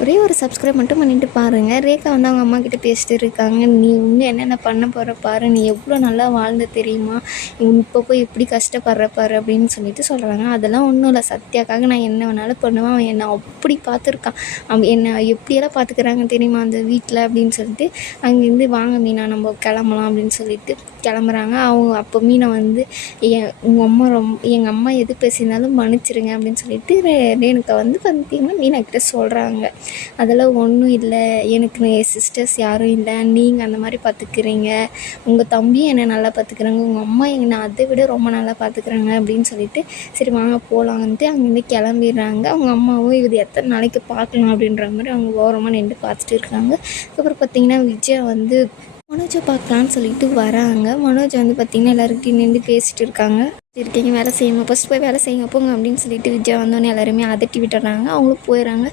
ஒரே ஒரு சப்ஸ்கிரைப் மட்டும் பண்ணிட்டு பாருங்கள். ரேகா வந்து அவங்க அம்மா கிட்ட பேசிட்டு இருக்காங்க. நீ இன்னும் என்னென்ன பண்ண போகிற பாரு, நீ எவ்வளோ நல்லா வாழ்ந்த தெரியுமா, இப்போ போய் எப்படி கஷ்டப்படுற பாரு அப்படின்னு சொல்லிட்டு சொல்கிறாங்க. அதெல்லாம் ஒன்றும் இல்லை, சத்யாக்காக நான் என்ன வேணாலும் பண்ணுவேன், அவன் என்னை அப்படி பார்த்துருக்கான், அவன் என்னை எப்படியெல்லாம் பார்த்துக்கிறாங்க தெரியுமா அந்த வீட்டில் அப்படின்னு சொல்லிட்டு அங்கேருந்து வாங்க மீனா நம்ம கிளம்பலாம் அப்படின்னு சொல்லிட்டு கிளம்புறாங்க. அவங்க அப்போ மீனா வந்து உங்கள் அம்மா எங்கள் அம்மா எது பேசியிருந்தாலும் மன்னிச்சிருங்க அப்படின்னு சொல்லிட்டு ரேணுகா வந்து பார்த்திங்கன்னா மீனா கிட்ட சொல்கிறாங்க. அதெல்லாம் ஒன்றும் இல்லை, எனக்கு என் சிஸ்டர்ஸ் யாரும் இல்லை, நீங்கள் அந்த மாதிரி பார்த்துக்கிறீங்க, உங்கள் தம்பியும் என்னை நல்லா பார்த்துக்கிறாங்க, உங்கள் அம்மா என்னை அதை விட ரொம்ப நல்லா பார்த்துக்கிறாங்க அப்படின்னு சொல்லிட்டு சரி வாங்க போகலான்ட்டு அங்கேருந்து கிளம்பிடுறாங்க. அவங்க அம்மாவும் இது எத்தனை நாளைக்கு பார்க்கலாம் அப்படின்ற மாதிரி அவங்க ஓரமாக நின்று பார்த்துட்டு இருக்காங்க. அதுக்கப்புறம் பார்த்திங்கன்னா விஜயா வந்து மனோஜை பார்க்கலான்னு சொல்லிட்டு வராங்க. மனோஜ் வந்து பார்த்திங்கன்னா எல்லாருக்கிட்டையும் நின்று பேசிகிட்டு இருக்காங்க. இருக்கீங்க வேலை செய்யணும், ஃபஸ்ட் போய் வேலை செய்யுங்க போங்க அப்படின்னு சொல்லிட்டு விஜயா வந்தோடனே எல்லாருமே அதட்டி விட்டுறாங்க. அவங்களும் போயிடறாங்க.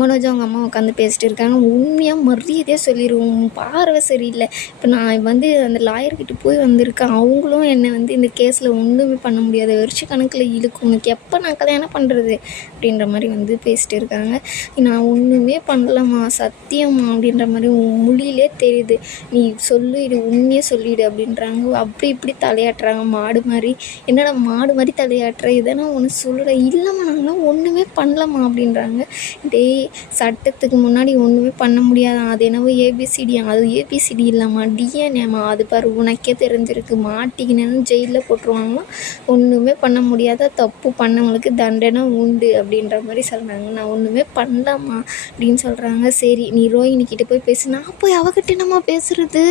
மனோஜ் அவங்க அம்மா உட்காந்து பேசிட்டு இருக்காங்க. உண்மையாக மரியாதையாக சொல்லிடுவோம், பார்வை சரியில்லை, இப்போ நான் வந்து அந்த லாயர்கிட்ட போய் வந்திருக்கேன், அவங்களும் என்னை வந்து இந்த கேஸில் ஒன்றுமே பண்ண முடியாது, வருஷ கணக்கில் இழுக்கும், உனக்கு எப்போ நான் கல்யாணம் பண்ணுறது அப்படின்ற மாதிரி வந்து பேசிட்டு இருக்காங்க. நான் ஒன்றுமே பண்ணலம்மா சத்தியம்மா அப்படின்ற மாதிரி மொழியிலே தெரியுது, நீ சொல்லிடு உண்மையாக சொல்லிடு அப்படின்றாங்க. அப்படி இப்படி தலையாட்டுறாங்க மாடு மாதிரி. என்னடா மாடு மாதிரி தலையாட்டுற, இதனா ஒன்று சொல்கிற, இல்லைம்மா நாங்களாம் ஒன்றுமே பண்ணலம்மா அப்படின்றாங்க. டேய் சட்டத்துக்கு முன்னாடி ஒன்றுமே பண்ண முடியாது, அது என்னவோ ஏபிசிடியா, அது ஏபிசிடி இல்லைம்மா டிஎன்ஏம்மா, அது பாரு உனக்கே தெரிஞ்சிருக்கு, மாட்டிக்கினேன்னு ஜெயிலில் போட்டுருவாங்களாம், ஒன்றுமே பண்ண முடியாத, தப்பு பண்ணவங்களுக்கு தண்டனை உண்டு அப்படின்ற மாதிரி சொல்கிறாங்க. நான் ஒன்றுமே பண்ணலாமா அப்படின்னு சொல்கிறாங்க. சரி நீ ரோஹிணிக்கிட்ட போய் பேசு. நான் போய் அவகிட்ட நம்ம பேசுகிறது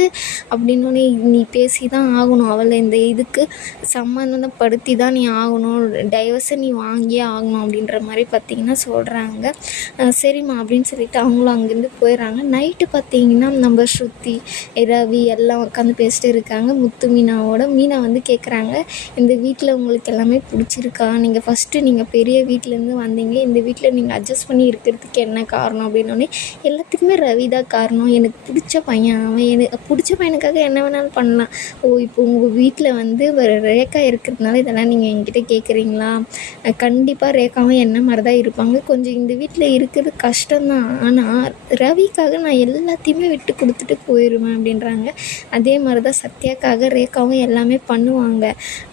அப்படின்னோடனே நீ பேசி தான் ஆகணும், அவளை இந்த இதுக்கு சம்மந்தப்படுத்தி தான் நீ ஆகணும், டைவர்ஸை நீ வாங்கியே ஆகணும் அப்படின்ற மாதிரி பார்த்திங்கன்னா சொல்கிறாங்க. சரிம்மா அப்படின்னு சொல்லிட்டு அவங்களும் அங்கேருந்து போயிடுறாங்க. நைட்டு பார்த்திங்கன்னா நம்ம ஸ்ருதி ரவி எல்லாம் உட்காந்து பேசிட்டு இருக்காங்க. முத்து மீனா வந்து கேட்குறாங்க, இந்த வீட்டில் உங்களுக்கு எல்லாமே பிடிச்சிருக்கா, நீங்கள் ஃபஸ்ட்டு நீங்கள் பெரிய வீட்டிலேருந்து வந்தீங்க, இந்த வீட்டில் நீங்கள் அட்ஜஸ்ட் பண்ணி இருக்கிறதுக்கு என்ன காரணம் அப்படின்னோடனே எல்லாத்துக்குமே ரவி தான் காரணம், எனக்கு பிடிச்ச பையன் அவன், எனக்கு பிடிச்ச பையனுக்காக என்ன வேணாலும் பண்ணலாம். இப்போ உங்கள் வீட்டில் வந்து ரேகா இருக்கிறதுனால இதெல்லாம் நீங்கள் என்கிட்ட கேட்குறீங்களா, கண்டிப்பாக ரேகாவும் என்ன மாதிரி தான் இருப்பாங்க, கொஞ்சம் இந்த வீட்டில் இருக்கிறது கஷ்டம்தான், ஆனால் ரவிக்காக நான் எல்லாத்தையுமே விட்டு கொடுத்துட்டு போயிடுவேன் அப்படின்றாங்க. அதே மாதிரி தான் சத்யாக்காக ரேகாவும் எல்லாமே பண்ணுவாங்க,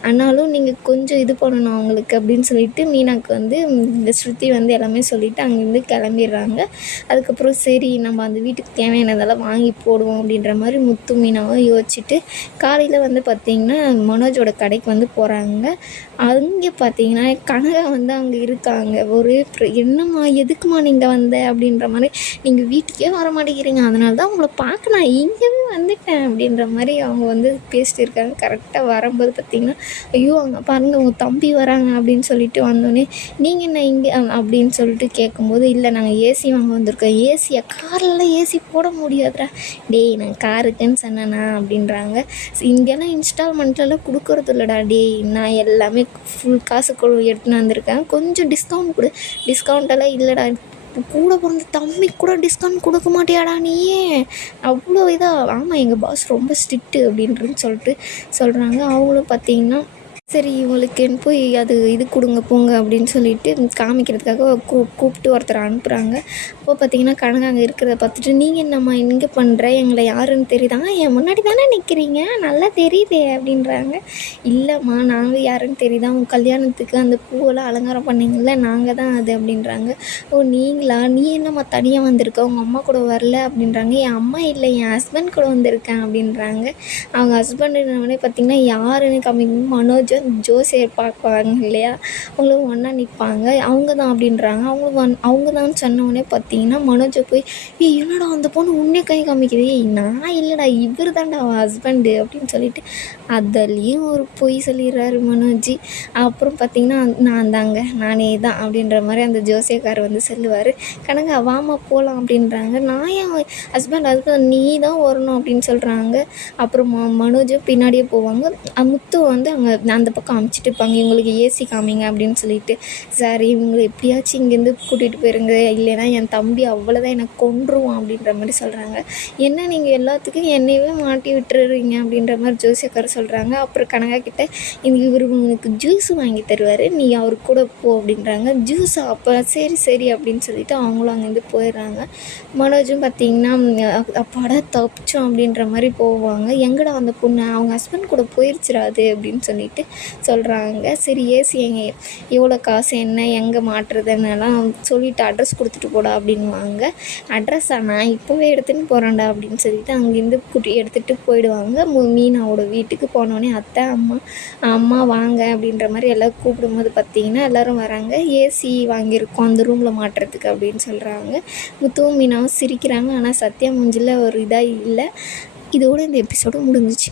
ஆனாலும் நீங்கள் கொஞ்சம் இது பண்ணணும் அவங்களுக்கு அப்படின்னு சொல்லிட்டு மீனாக்கு வந்து இந்த ஸ்ருதி வந்து எல்லாமே சொல்லிவிட்டு அங்கேருந்து கிளம்பிடுறாங்க. அதுக்கப்புறம் சரி நம்ம அந்த வீட்டுக்கு தேவையானதெல்லாம் வாங்கி போடுவோம் அப்படின்ற மாதிரி முத்து மீனாவும் யோசிச்சுட்டு காலையில் வந்து பார்த்திங்கன்னா மனோஜோட கடைக்கு வந்து போகிறாங்க. அங்கே பார்த்தீங்கன்னா கனகா வந்து அங்கே இருக்காங்க. ஒரு என்னம்மா எதுக்குமா நீங்கள் வந்த அப்படின்ற மாதிரி, நீங்கள் வீட்டுக்கே வர மாட்டேங்கிறீங்க, அதனால தான் உங்களை பார்க்க நான் இங்கேவே வந்துட்டேன் அப்படின்ற மாதிரி அவங்க வந்து பேசிட்டு இருக்காங்க. கரெக்டாக வரும்போது பார்த்திங்கன்னா ஐயோ அங்கே பாருங்கள் உங்கள் தம்பி வராங்க அப்படின்னு சொல்லிட்டு வந்தோடனே நீங்கள் என்ன இங்கே அப்படின்னு சொல்லிட்டு கேட்கும்போது இல்லை நாங்கள் ஏசி வாங்க வந்திருக்கோம். ஏசியா, கார்லலாம் ஏசி போட முடியாதுடா. டேய் நான் காருக்குன்னு சொன்னேண்ணா அப்படின்றாங்க. இங்கெல்லாம் இன்ஸ்டால்மெண்ட்லலாம் கொடுக்குறது இல்லைடா, டேய் நான் எல்லாமே ஃபுல் காசு எடுத்துன்னு வந்திருக்கேன், கொஞ்சம் டிஸ்கவுண்ட் கொடு. டிஸ்கவுண்ட்டெல்லாம் இல்லைடா, கூட பிறந்த தம்பி கூட டிஸ்கவுண்ட் கொடுக்க மாட்டியாடா நீயே, அவ்வளோ இதாக. ஆமாம் எங்கள் பாஸ் ரொம்ப ஸ்ட்ரிக்ட்டு அப்படின்றது சொல்லிட்டு சொல்கிறாங்க. அவங்களும் பார்த்திங்கன்னா சரி இவங்களுக்குன்னு போய் அது இது கொடுங்க போங்க அப்படின்னு சொல்லிட்டு காமிக்கிறதுக்காக கூப்பிட்டு ஒருத்தரை அனுப்புகிறாங்க. அப்போ பார்த்திங்கன்னா கனகா அங்கே இருக்கிறத பார்த்துட்டு நீங்கள் என்னம்மா இங்கே பண்ணுற, எங்களை யாருன்னு தெரியுதாங்க, என் முன்னாடி தானே நிற்கிறீங்க, நல்லா தெரியுதே அப்படின்றாங்க. இல்லைம்மா நாங்கள் யாருன்னு தெரியுதா, உங்கள் கல்யாணத்துக்கு அந்த பூவெல்லாம் அலங்காரம் பண்ணிங்கள நாங்கள் தான் அது அப்படின்றாங்க. ஓ நீங்களா, நீ என்னம்மா தனியாக வந்திருக்க, உங்கள் அம்மா கூட வரல அப்படின்றாங்க. என் அம்மா இல்லை என் ஹஸ்பண்ட் கூட வந்திருக்கேன் அப்படின்றாங்க. அவங்க ஹஸ்பண்டுனே பார்த்திங்கன்னா யாருன்னு காமிக்கும், மனோஜ் ஜோசியர் பார்க்குவாங்க இல்லையா, அவங்களும் ஒன்றா நிற்பாங்க, அவங்க தான் அப்படின்றாங்க. அவங்க தான் சொன்னோடனே பார்த்தீங்கன்னா மனோஜை போய் என்னடா அந்த பொண்ணு உன்னே கை காமிக்குது, நான் இல்லைடா இவர் தான்டா அவன் ஹஸ்பண்டு அப்படின்னு சொல்லிட்டு அதுலேயும் ஒரு பொய் சொல்லிடுறாரு மனோஜி. அப்புறம் பார்த்திங்கன்னா நான் தாங்க நானே தான் அப்படின்ற மாதிரி அந்த ஜோசியக்கார் வந்து சொல்லுவார். கனகா வாமா போகலாம் அப்படின்றாங்க. நான் என் ஹஸ்பண்ட் நீ தான் வரணும் அப்படின்னு சொல்கிறாங்க. அப்புறம் மனோஜும் பின்னாடியே போவாங்க. முத்து வந்து அங்கே அந்த அந்த பக்கம் அமுச்சிட்டு இருப்பாங்க, இவங்களுக்கு ஏசி காமிங்க அப்படின்னு சொல்லிட்டு. சார் இவங்களை எப்படியாச்சும் இங்கேருந்து கூட்டிகிட்டு போயிருங்க, இல்லைன்னா என் தம்பி அவ்வளோதான் எனக்கு கொன்றுவான் அப்படின்ற மாதிரி சொல்கிறாங்க. என்ன நீங்கள் எல்லாத்துக்கும் என்னையவே மாட்டி விட்டுறீங்க அப்படின்ற மாதிரி ஜோசியக்காரர் சொல்கிறாங்க. அப்புறம் கனகா கிட்ட இவர் உனக்கு ஜூஸ் வாங்கி தருவார், நீ அவர் கூட போ அப்படின்றாங்க. ஜூஸா? அப்போ சரி சரி அப்படின்னு சொல்லிட்டு அவங்களும் அங்கேருந்து போயிடுறாங்க. மனோஜும் பார்த்திங்கன்னா அப்பாடா தப்பிச்சோம் அப்படின்ற மாதிரி போவாங்க. எங்கடா அந்த பொண்ணு, அவங்க ஹஸ்பண்ட் கூட போயிருச்சுடா அது அப்படின்னு சொல்லிட்டு சொல்கிறாங்க. சரி ஏசி எங்க, எவ்வளோ காசு, என்ன, எங்கே மாட்டுறதுன்னெல்லாம் சொல்லிவிட்டு அட்ரஸ் கொடுத்துட்டு போடா அப்படின்வாங்க. அட்ரஸா? நான் இப்போவே எடுத்துகிட்டு போகிறேன்டா அப்படின்னு சொல்லிட்டு அங்கேருந்து எடுத்துகிட்டு போயிடுவாங்க. மீனாவோட வீட்டுக்கு போனோடனே அத்தை அம்மா வாங்க அப்படின்ற மாதிரி எல்லோரும் கூப்பிடும்போது பார்த்திங்கன்னா எல்லோரும் வராங்க. ஏசி வாங்கியிருக்கோம் அந்த ரூமில் மாட்டுறதுக்கு அப்படின்னு சொல்கிறாங்க. முத்துவும் மீனாவும் சிரிக்கிறாங்க. ஆனால் சத்யா மூஞ்சில் ஒரு இதாக இல்லை. இதோடு இந்த எபிசோடு முடிஞ்சிச்சு.